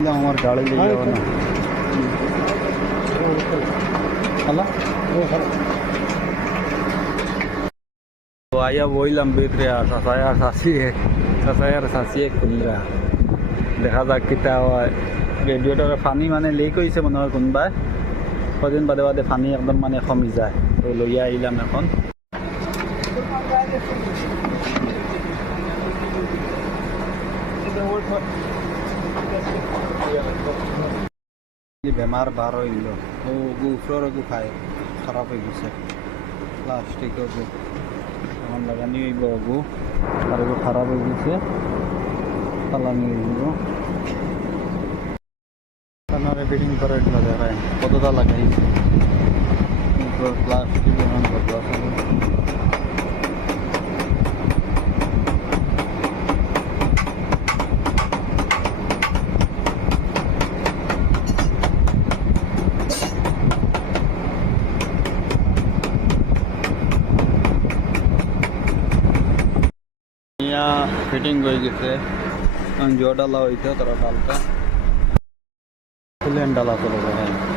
আমার গাড়ি লেগে যাবে না তো আইয়া বইলাম ভিতরে আর শাসি কুমরা দেখা যাক কিতা হয় রেডিওটার পানি মানে লিক হয়েছে মনে হয় কোনবাই কদিন বাদে বাদে পানি একদম মানে কমি যায় তো লইয়া আইলাম এখন বেমার বার হইল ও গু ফ্লোর গু খায় খারাপ হয়ে গেছে প্লাস্টিক গু এখন লাগানি হইব গু আর গু খারাপ হয়ে গেছে পালানি হইব আপনারা ফিটিং করে দেখায় কতটা লাগাইছে প্লাস্টিক এমন কত আছে फिटिंग हो गए जो डाला हुई थे तरह डालता प्लेन डाला चले गए